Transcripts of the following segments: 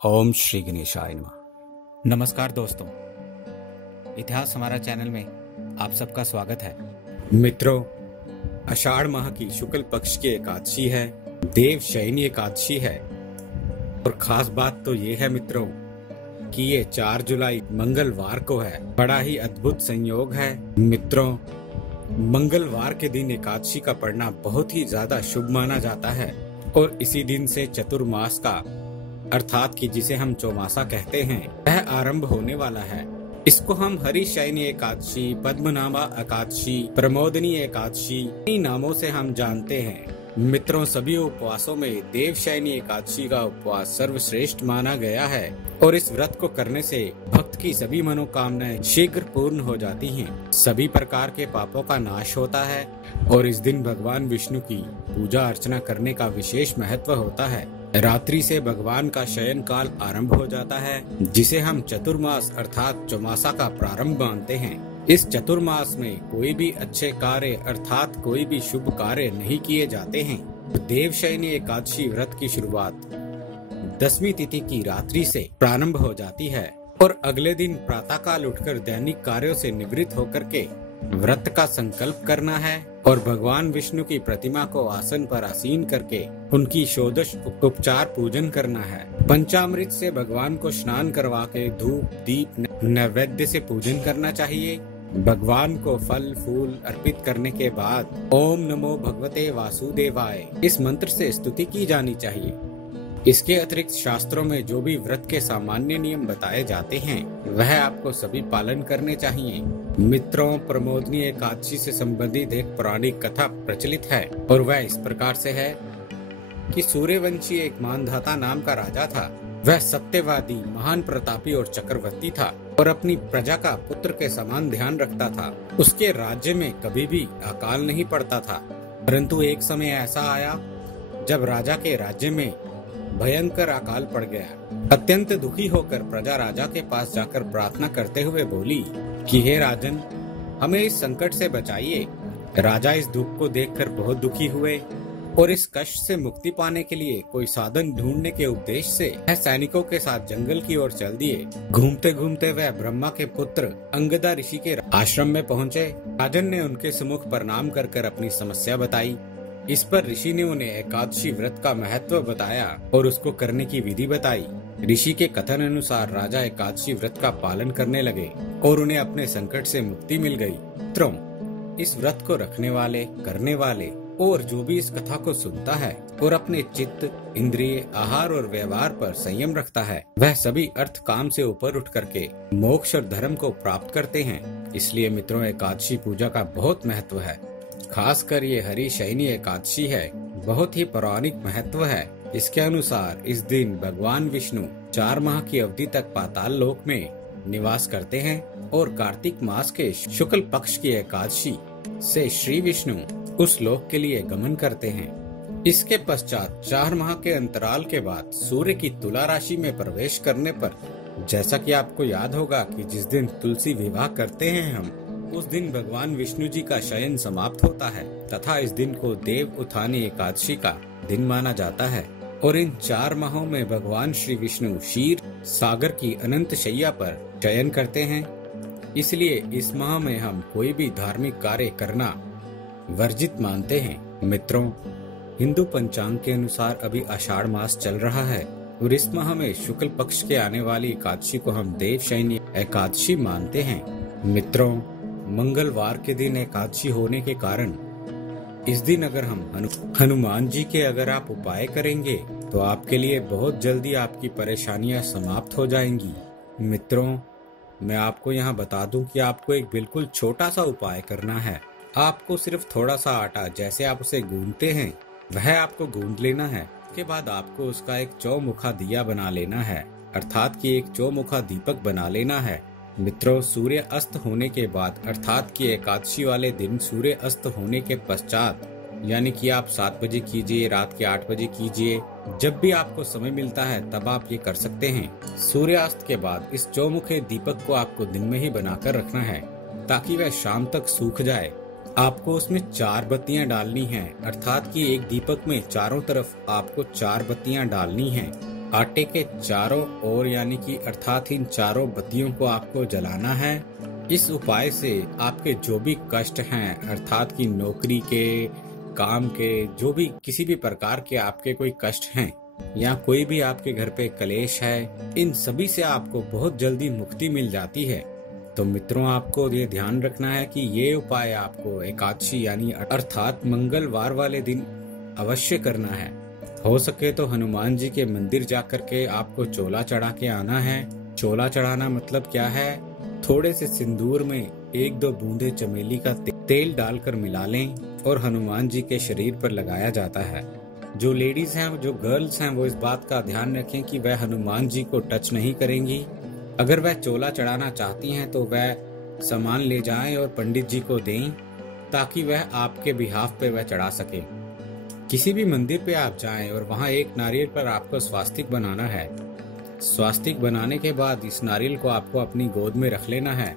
ओम श्री गणेशाय नमः। नमस्कार दोस्तों, इतिहास हमारा चैनल में आप सबका स्वागत है। मित्रों, आषाढ़ माह की शुक्ल पक्ष की एकादशी है, देवशयनी एकादशी है। और खास बात तो ये है मित्रों कि ये 4 जुलाई मंगलवार को है। बड़ा ही अद्भुत संयोग है मित्रों। मंगलवार के दिन एकादशी का पढ़ना बहुत ही ज्यादा शुभ माना जाता है और इसी दिन से चतुर्मास का अर्थात कि जिसे हम चौमासा कहते हैं वह आरंभ होने वाला है। इसको हम हरिशयनी एकादशी, पद्मनाभा एकादशी, प्रमोदनी एकादशी इन नामों से हम जानते हैं। मित्रों, सभी उपवासों में देवशयनी एकादशी का उपवास सर्वश्रेष्ठ माना गया है और इस व्रत को करने से भक्त की सभी मनोकामनाएं शीघ्र पूर्ण हो जाती हैं। सभी प्रकार के पापों का नाश होता है और इस दिन भगवान विष्णु की पूजा अर्चना करने का विशेष महत्व होता है। रात्रि से भगवान का शयन काल आरंभ हो जाता है, जिसे हम चतुर्मास अर्थात चौमासा का प्रारंभ मानते हैं। इस चतुर्मास में कोई भी अच्छे कार्य अर्थात कोई भी शुभ कार्य नहीं किए जाते हैं। देवशयनी एकादशी व्रत की शुरुआत 10वीं तिथि की रात्रि से प्रारंभ हो जाती है और अगले दिन प्रातःकाल उठकर दैनिक कार्यों से निवृत्त होकर के व्रत का संकल्प करना है और भगवान विष्णु की प्रतिमा को आसन पर आसीन करके उनकी षोडश उपचार पूजन करना है। पंचामृत से भगवान को स्नान करवा के धूप दीप नैवेद्य से पूजन करना चाहिए। भगवान को फल फूल अर्पित करने के बाद ओम नमो भगवते वासुदेवाय इस मंत्र से स्तुति की जानी चाहिए। इसके अतिरिक्त शास्त्रों में जो भी व्रत के सामान्य नियम बताए जाते हैं वह आपको सभी पालन करने चाहिए। मित्रों, प्रमोदनी एकादशी से संबंधित एक पौराणिक कथा प्रचलित है और वह इस प्रकार से है कि सूर्यवंशी एक मानधाता नाम का राजा था। वह सत्यवादी, महान प्रतापी और चक्रवर्ती था और अपनी प्रजा का पुत्र के समान ध्यान रखता था। उसके राज्य में कभी भी अकाल नहीं पड़ता था, परंतु एक समय ऐसा आया जब राजा के राज्य में भयंकर अकाल पड़ गया। अत्यंत दुखी होकर प्रजा राजा के पास जाकर प्रार्थना करते हुए बोली कि हे राजन, हमें इस संकट से बचाइए। राजा इस दुख को देखकर बहुत दुखी हुए और इस कष्ट से मुक्ति पाने के लिए कोई साधन ढूंढने के उद्देश्य से वह सैनिकों के साथ जंगल की ओर चल दिए। घूमते घूमते वह ब्रह्मा के पुत्र अंगदा ऋषि के आश्रम में पहुँचे। राजन ने उनके सम्मुख प्रणाम कर अपनी समस्या बताई। इस पर ऋषि ने उन्हें एकादशी व्रत का महत्व बताया और उसको करने की विधि बताई। ऋषि के कथन अनुसार राजा एकादशी व्रत का पालन करने लगे और उन्हें अपने संकट से मुक्ति मिल गई। मित्रों, इस व्रत को रखने वाले, करने वाले और जो भी इस कथा को सुनता है और अपने चित्त, इंद्रिय, आहार और व्यवहार पर संयम रखता है, वह सभी अर्थ काम से ऊपर उठ करके मोक्ष और धर्म को प्राप्त करते हैं। इसलिए मित्रों, एकादशी पूजा का बहुत महत्व है। खासकर ये हरिशयनी एकादशी है, बहुत ही पौराणिक महत्व है। इसके अनुसार इस दिन भगवान विष्णु 4 माह की अवधि तक पाताल लोक में निवास करते हैं और कार्तिक मास के शुक्ल पक्ष की एकादशी से श्री विष्णु उस लोक के लिए गमन करते हैं। इसके पश्चात 4 माह के अंतराल के बाद सूर्य की तुला राशि में प्रवेश करने पर, जैसा कि आपको याद होगा कि जिस दिन तुलसी विवाह करते हैं हम, उस दिन भगवान विष्णु जी का शयन समाप्त होता है तथा इस दिन को देव उत्थानी एकादशी का दिन माना जाता है। और इन 4 माहों में भगवान श्री विष्णु क्षीर सागर की अनंत शैया पर शयन करते हैं। इसलिए इस माह में हम कोई भी धार्मिक कार्य करना वर्जित मानते हैं। मित्रों, हिंदू पंचांग के अनुसार अभी आषाढ़ मास चल रहा है और इस माह में शुक्ल पक्ष के आने वाली एकादशी को हम देवशयनी एकादशी मानते हैं। मित्रों, मंगलवार के दिन एकादशी होने के कारण इस दिन अगर हम हनुमान जी के अगर आप उपाय करेंगे तो आपके लिए बहुत जल्दी आपकी परेशानियां समाप्त हो जाएंगी। मित्रों, मैं आपको यहाँ बता दूं कि आपको एक बिल्कुल छोटा सा उपाय करना है। आपको सिर्फ थोड़ा सा आटा, जैसे आप उसे गूंदते हैं वह आपको गूंद लेना है। उसके बाद आपको उसका एक चौमुखा दिया बना लेना है, अर्थात कि एक चौमुखा दीपक बना लेना है। मित्रों, सूर्य अस्त होने के बाद अर्थात कि एकादशी वाले दिन सूर्य अस्त होने के पश्चात, यानी कि आप 7 बजे कीजिए, रात के 8 बजे कीजिए, जब भी आपको समय मिलता है तब आप ये कर सकते हैं। सूर्यास्त के बाद इस चौमुखे दीपक को आपको दिन में ही बनाकर रखना है ताकि वह शाम तक सूख जाए। आपको उसमें 4 बत्तियां डालनी हैं, अर्थात कि एक दीपक में चारों तरफ आपको 4 बत्तियां डालनी हैं आटे के चारों ओर यानी कि अर्थात इन चारों बत्तियों को आपको जलाना है। इस उपाय से आपके जो भी कष्ट हैं अर्थात कि नौकरी के, काम के, जो भी किसी भी प्रकार के आपके कोई कष्ट हैं या कोई भी आपके घर पे कलेश है, इन सभी से आपको बहुत जल्दी मुक्ति मिल जाती है। तो मित्रों, आपको ये ध्यान रखना है कि ये उपाय आपको एकादशी यानी अर्थात मंगलवार वाले दिन अवश्य करना है। हो सके तो हनुमान जी के मंदिर जाकर के आपको चोला चढ़ा के आना है। चोला चढ़ाना मतलब क्या है? थोड़े से सिंदूर में 1-2 बूंदे चमेली का तेल डालकर मिला लें और हनुमान जी के शरीर पर लगाया जाता है। जो लेडीज हैं, जो गर्ल्स हैं, वो इस बात का ध्यान रखें कि वह हनुमान जी को टच नहीं करेंगी। अगर वह चोला चढ़ाना चाहती हैं तो वह सामान ले जाएं और पंडित जी को दें ताकि वह आपके बिहाफ पे वह चढ़ा सके। किसी भी मंदिर पे आप जाएं और वहां एक नारियल पर आपको स्वास्तिक बनाना है। स्वास्तिक बनाने के बाद इस नारियल को आपको अपनी गोद में रख लेना है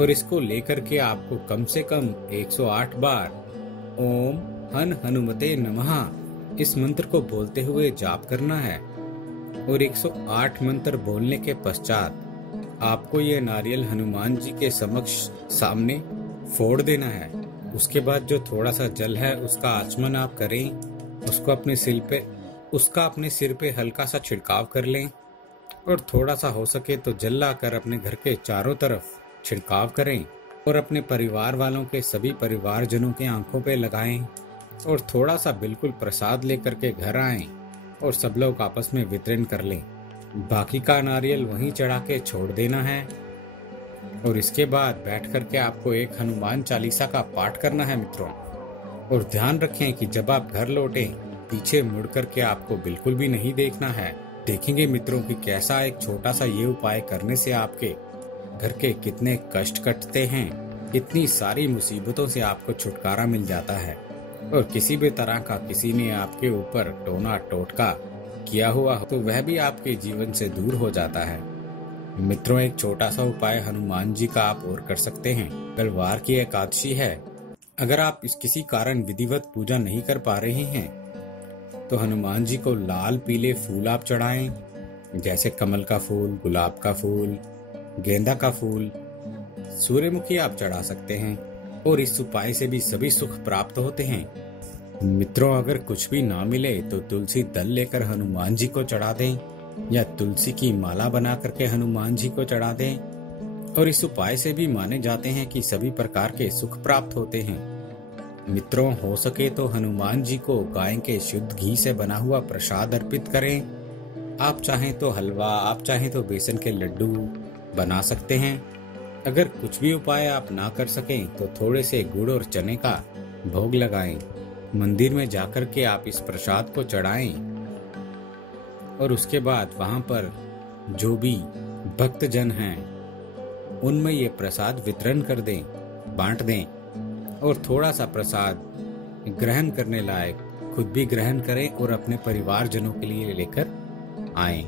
और इसको लेकर के आपको कम से कम 108 बार ओम हन हनुमते नमः इस मंत्र को बोलते हुए जाप करना है। और 108 मंत्र बोलने के पश्चात आपको ये नारियल हनुमान जी के समक्ष सामने फोड़ देना है। उसके बाद जो थोड़ा सा जल है उसका आचमन आप करें, उसका अपने सिर पे हल्का सा छिड़काव कर लें और थोड़ा सा हो सके तो जल लाकर अपने घर के चारों तरफ छिड़काव करें और अपने परिवार वालों के सभी परिवारजनों के आंखों पे लगाएं और थोड़ा सा बिल्कुल प्रसाद लेकर के घर आएं और सब लोग आपस में वितरण कर लें। बाकी का नारियल वहीं चढ़ा के छोड़ देना है और इसके बाद बैठ करके आपको एक हनुमान चालीसा का पाठ करना है मित्रों। और ध्यान रखें कि जब आप घर लौटें पीछे मुड़ करके आपको बिल्कुल भी नहीं देखना है। देखेंगे मित्रों कि कैसा एक छोटा सा ये उपाय करने से आपके घर के कितने कष्ट कटते हैं, कितनी सारी मुसीबतों से आपको छुटकारा मिल जाता है और किसी भी तरह का किसी ने आपके ऊपर टोना टोटका किया हुआ तो वह भी आपके जीवन से दूर हो जाता है। मित्रों, एक छोटा सा उपाय हनुमान जी का आप और कर सकते हैं। मंगलवार की एकादशी है, अगर आप इस किसी कारण विधिवत पूजा नहीं कर पा रहे हैं तो हनुमान जी को लाल पीले फूल आप चढ़ाएं, जैसे कमल का फूल, गुलाब का फूल, गेंदा का फूल, सूर्यमुखी आप चढ़ा सकते हैं और इस उपाय से भी सभी सुख प्राप्त होते हैं। मित्रों, अगर कुछ भी ना मिले तो तुलसी दल लेकर हनुमान जी को चढ़ा दें या तुलसी की माला बना करके हनुमान जी को चढ़ा दें और इस उपाय से भी माने जाते हैं कि सभी प्रकार के सुख प्राप्त होते हैं। मित्रों, हो सके तो हनुमान जी को गाय के शुद्ध घी से बना हुआ प्रसाद अर्पित करें। आप चाहें तो हलवा, आप चाहें तो बेसन के लड्डू बना सकते हैं। अगर कुछ भी उपाय आप ना कर सकें तो थोड़े से गुड़ और चने का भोग लगाएं। मंदिर में जाकर के आप इस प्रसाद को चढ़ाएं और उसके बाद वहां पर जो भी भक्तजन हैं उनमें ये प्रसाद वितरण कर दें, बांट दें और थोड़ा सा प्रसाद ग्रहण करने लायक खुद भी ग्रहण करें और अपने परिवारजनों के लिए लेकर आएं।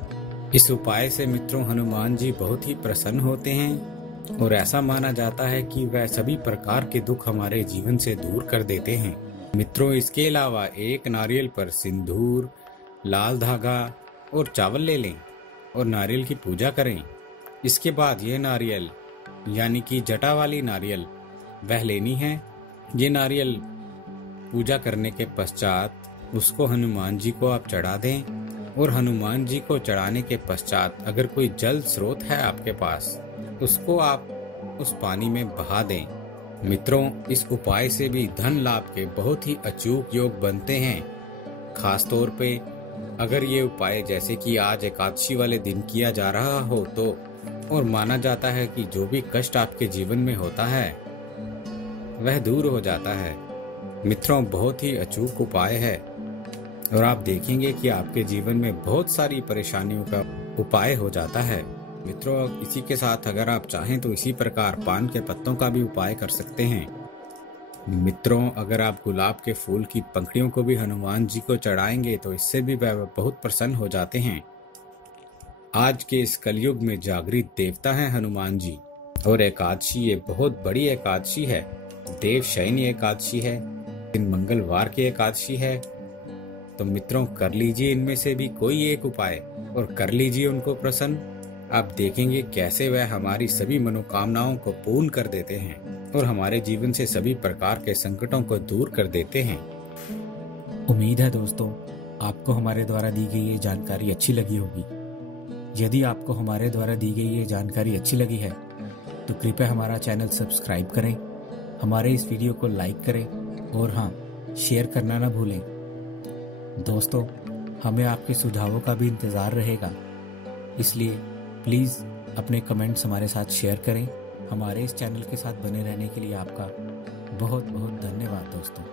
इस उपाय से मित्रों हनुमान जी बहुत ही प्रसन्न होते हैं और ऐसा माना जाता है कि वह सभी प्रकार के दुख हमारे जीवन से दूर कर देते हैं। मित्रों, इसके अलावा एक नारियल पर सिंदूर, लाल धागा और चावल ले लें और नारियल की पूजा करें। इसके बाद ये नारियल यानी कि जटा वाली नारियल वह लेनी है। ये नारियल पूजा करने के पश्चात उसको हनुमान जी को आप चढ़ा दें और हनुमान जी को चढ़ाने के पश्चात अगर कोई जल स्रोत है आपके पास उसको आप उस पानी में बहा दें। मित्रों, इस उपाय से भी धन लाभ के बहुत ही अचूक योग बनते हैं। खास तौर पे अगर ये उपाय जैसे कि आज एकादशी वाले दिन किया जा रहा हो तो और माना जाता है कि जो भी कष्ट आपके जीवन में होता है वह दूर हो जाता है। मित्रों, बहुत ही अचूक उपाय है और आप देखेंगे कि आपके जीवन में बहुत सारी परेशानियों का उपाय हो जाता है। मित्रों, इसी के साथ अगर आप चाहें तो इसी प्रकार पान के पत्तों का भी उपाय कर सकते हैं। मित्रों, अगर आप गुलाब के फूल की पंखुड़ियों को भी हनुमान जी को चढ़ाएंगे तो इससे भी वह बहुत प्रसन्न हो जाते हैं। आज के इस कलयुग में जागृत देवता है हनुमान जी और एकादशी ये बहुत बड़ी एकादशी है, देव शयनी एकादशी है, दिन मंगलवार की एकादशी है। तो मित्रों, कर लीजिए इनमें से भी कोई एक उपाय और कर लीजिए उनको प्रसन्न। आप देखेंगे कैसे वह हमारी सभी मनोकामनाओं को पूर्ण कर देते हैं और हमारे जीवन से सभी प्रकार के संकटों को दूर कर देते हैं। उम्मीद है दोस्तों, आपको हमारे द्वारा दी गई ये जानकारी अच्छी लगी होगी। यदि आपको हमारे द्वारा दी गई ये जानकारी अच्छी लगी है तो कृपया हमारा चैनल सब्सक्राइब करें, हमारे इस वीडियो को लाइक करें और हाँ, शेयर करना ना भूलें। दोस्तों, हमें आपके सुझावों का भी इंतज़ार रहेगा, इसलिए प्लीज़ अपने कमेंट्स हमारे साथ शेयर करें। हमारे इस चैनल के साथ बने रहने के लिए आपका बहुत बहुत धन्यवाद दोस्तों।